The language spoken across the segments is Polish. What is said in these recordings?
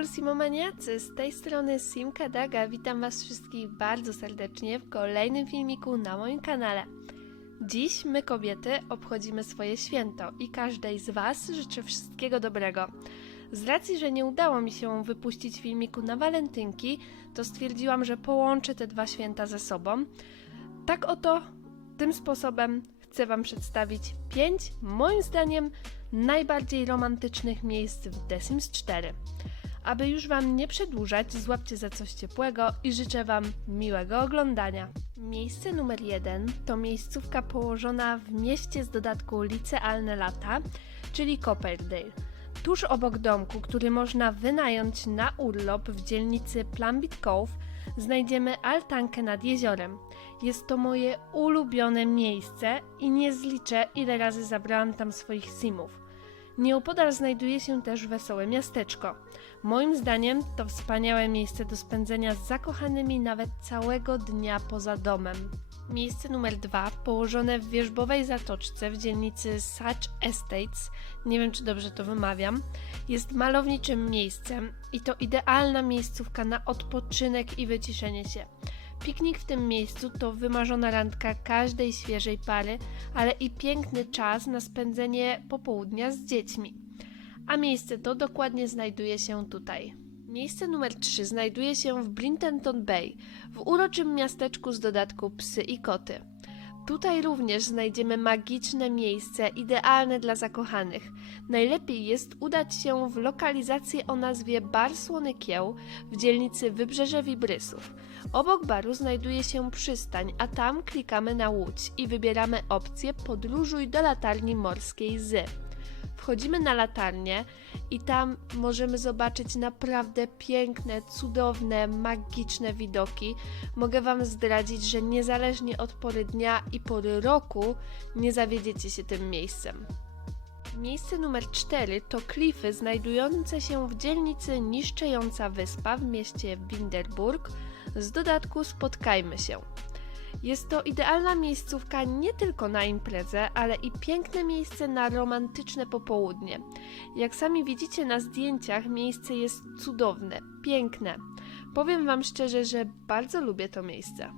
Cieniacy, z tej strony Simka Daga, witam Was wszystkich bardzo serdecznie w kolejnym filmiku na moim kanale. Dziś my kobiety obchodzimy swoje święto i każdej z Was życzę wszystkiego dobrego. Z racji, że nie udało mi się wypuścić filmiku na walentynki, to stwierdziłam, że połączę te dwa święta ze sobą. Tak oto, tym sposobem chcę Wam przedstawić 5, moim zdaniem, najbardziej romantycznych miejsc w The Sims 4. Aby już Wam nie przedłużać, złapcie za coś ciepłego i życzę Wam miłego oglądania. Miejsce numer jeden to miejscówka położona w mieście z dodatku licealne lata, czyli Copperdale. Tuż obok domku, który można wynająć na urlop w dzielnicy Plumbit Cove, znajdziemy altankę nad jeziorem. Jest to moje ulubione miejsce i nie zliczę, ile razy zabrałam tam swoich simów. Nieopodal znajduje się też wesołe miasteczko. Moim zdaniem to wspaniałe miejsce do spędzenia z zakochanymi nawet całego dnia poza domem. Miejsce numer dwa, położone w wierzbowej zatoczce w dzielnicy Such Estates, nie wiem czy dobrze to wymawiam, jest malowniczym miejscem i to idealna miejscówka na odpoczynek i wyciszenie się. Piknik w tym miejscu to wymarzona randka każdej świeżej pary, ale i piękny czas na spędzenie popołudnia z dziećmi. A miejsce to dokładnie znajduje się tutaj. Miejsce numer 3 znajduje się w Brintenton Bay, w uroczym miasteczku z dodatku psy i koty. Tutaj również znajdziemy magiczne miejsce idealne dla zakochanych. Najlepiej jest udać się w lokalizację o nazwie Bar Słony Kieł w dzielnicy Wybrzeże Wibrysów. Obok baru znajduje się przystań, a tam klikamy na łódź i wybieramy opcję podróżuj do latarni morskiej z. Wchodzimy na latarnię i tam możemy zobaczyć naprawdę piękne, cudowne, magiczne widoki. Mogę Wam zdradzić, że niezależnie od pory dnia i pory roku nie zawiedziecie się tym miejscem. Miejsce numer 4 to klify znajdujące się w dzielnicy Niszczejąca Wyspa w mieście Winderburg. Z dodatku spotkajmy się. Jest to idealna miejscówka nie tylko na imprezę, ale i piękne miejsce na romantyczne popołudnie. Jak sami widzicie na zdjęciach, miejsce jest cudowne, piękne. Powiem Wam szczerze, że bardzo lubię to miejsce.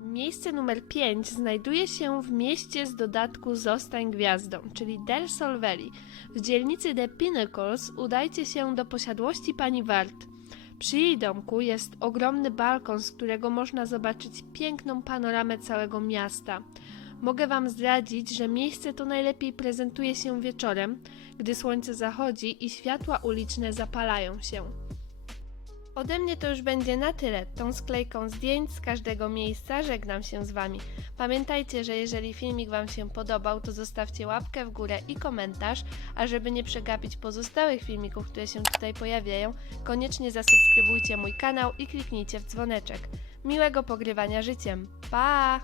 Miejsce numer 5 znajduje się w mieście z dodatku Zostań Gwiazdą, czyli Del Sol Valley. W dzielnicy The Pinnacles udajcie się do posiadłości pani Wart. Przy jej domku jest ogromny balkon, z którego można zobaczyć piękną panoramę całego miasta. Mogę Wam zdradzić, że miejsce to najlepiej prezentuje się wieczorem, gdy słońce zachodzi i światła uliczne zapalają się. Ode mnie to już będzie na tyle. Tą sklejką zdjęć z każdego miejsca żegnam się z Wami. Pamiętajcie, że jeżeli filmik Wam się podobał, to zostawcie łapkę w górę i komentarz, a żeby nie przegapić pozostałych filmików, które się tutaj pojawiają, koniecznie zasubskrybujcie mój kanał i kliknijcie w dzwoneczek. Miłego pogrywania życiem. Pa!